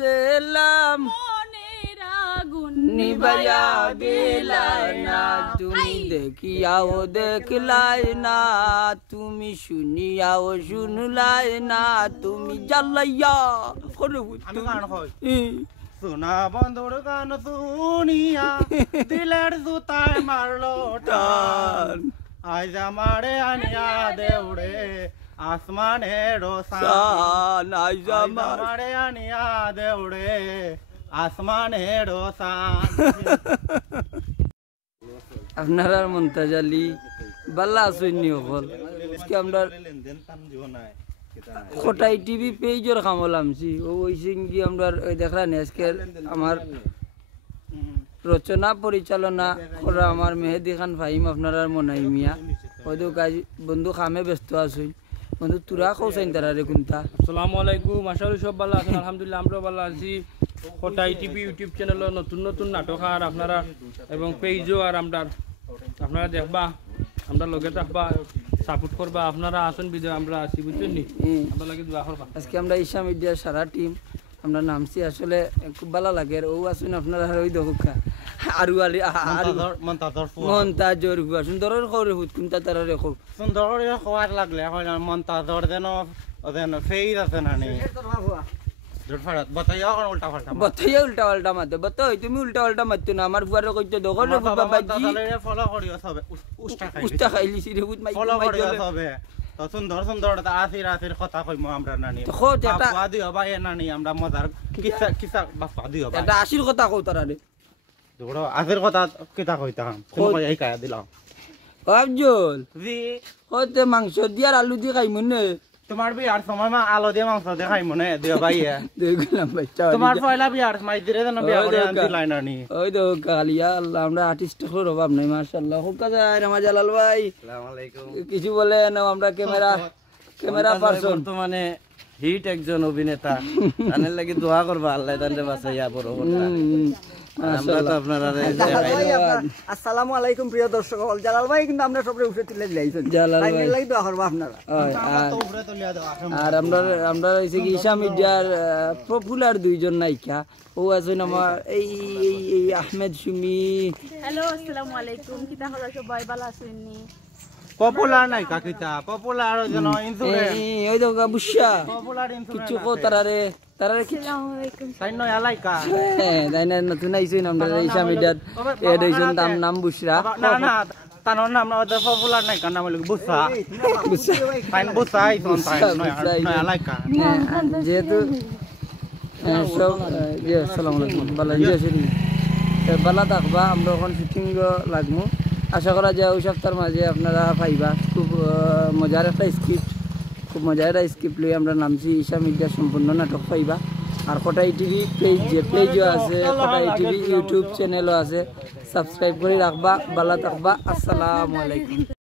গেলাম নিবাইয়া দিলাই না তুমি দেখিয়াও দেখলাই না তুমি শুনিয়াও শুনলাই না তুমি জ্বালাইয়া সোনা বন্ধুর গান শুনিয়া দিলের জুতায় মারলো টান আজ আমারে আনিয়া দেউরে আসমানের সান আজ আমারে আনিয়া দেউরে আসমানের সান। আপনারা মন্তাজ আলী বাল্লা আসেননি হল আজকে আমরা খোটাই টিভি পেজর খামল আমছি ও ওইসে কি আমরা দেখলাম আজকে আমার রচনা পরিচালনা করা আমার মেহেদি খান ফাহিম আপনারা মনাই মিয়া হয়তো কাজ বন্ধু খামে ব্যস্ত আছেন বন্ধু তোরা কৌসাইন তারা রে কোনটা। আসসালামু আলাইকুম, আশা করি সব ভালো আছেন। আলহামদুলিল্লাহ আমরাও ভালো আছি। খোটাই টিভি ইউটিউব চ্যানেল নতুন নতুন নাটক আর আপনারা এবং পেজও আর আপনারা দেখবা, আমরা লগে থাকবা, সাপোর্ট করবা। আপনারা আসুন বিজয় আমরা আছি, বুঝছেন নি? আমরা লাগে দোয়া করবা। আজকে আমরা ঈশা মিডিয়ার সারা টিম আমরা নামছি, আসলে খুব ভালো লাগে। ও আসুন আপনারা ওই দেখা আরু আলি মন্তাজর হুয়া সুন্দরের খবরে হুত কোনটা তারা রেখো সুন্দরের খবর লাগলে মন্তাজর যেন যেন ফেইর আছে না নি বতাইয়া উল্টা পাল্টা মাতে বতাই তুমি উল্টা পাল্টা মারতো না আমার ফুয়ারে কইতে দোকান রে বাবাজি ফলো করিও সবে উস্তা খাইলিছি রে হুত মাই ফলো করিও সবে তো সুন্দর সুন্দর আসির কথা কইমু আমরা নানি খো এটা দিও ভাই নানি আমরা মজার কিসা কিসা বাপা দিও ভাই এটা আসির কথা কও তারা রে দুড়ো আসির কথা কিতা কইতাম তুমি এই কায়া দিলাম আফজল জি ওতে মাংস দিয়া আর আলু দিয়ে খাইমু নে তোমার বিয়ার সময় মা আলো দিয়ে মাংস দিয়ে খাইমু নে দিও ভাই দেখলাম বাচ্চা তোমার পয়লা বিয়ার মাই দিরে যেন বিয়া করে আনতি লাইন নানি ওই তো কালিয়া আল্লাহ আমরা আর্টিস্ট হওয়ার অভাব নাই মাশাআল্লাহ। খুব কাজে রামা জালাল ভাই আসসালামু আলাইকুম কিছু বলেন আমরা ক্যামেরা পারসন বর্তমানে হিট একজন অভিনেতা তাদের লাগি দোয়া করবা আল্লাহ তাদের বাঁচাইয়া বড় করতা। আমরা তো আপনারা আসসালামু আলাইকুম প্রিয় দর্শক হল জালাল ভাই কিন্তু আমরা সবরে উঠে তুলে দিলাইছেন জালাল ভাই লাগি দোয়া করবা আপনারা আর আমরা হইছে কি ঈশা মিডিয়ার পপুলার দুইজন নায়িকা ও আছেন আমার এই আহমেদ সুমি। হ্যালো আসসালামু আলাইকুম, কিতা হলো সবাই ভালো আছেন নি? পপুলার নাই কাকিতা পপুলার যেন ইনসুরেন্স ওই তো বুঝছা পপুলার ইনসুরেন্স কিছু কো তারারে কি আসসালামু আলাইকুম। তাই নয় আলাইকা তাই না নতুন আইছেন আমরা ঈশা মিডিয়ার এড হইছেন নাম বুশরা না না তার নাম আমাদের পপুলার নাই কার নাম হলো বুসা ফাইন বুসা আইছন তাই নয় আলাইকা যেহেতু সব আসসালামু আলাইকুম ভালো আছেন ভালো থাকবা। আমরা এখন শুটিং লাগবো, আশা করা যায় ওই সপ্তাহের মাঝে আপনারা পাইবা। খুব মজার একটা স্ক্রিপ্ট লই আমরা নামছি ঈশা মিডিয়া সম্পূর্ণ নাটক পাইবা। আর খোটাই টিভি পেজও আছে, খোটাই টিভি ইউটিউব চ্যানেলও আছে, সাবস্ক্রাইব করে রাখবা। ভালো থাকবা, আসসালামু আলাইকুম।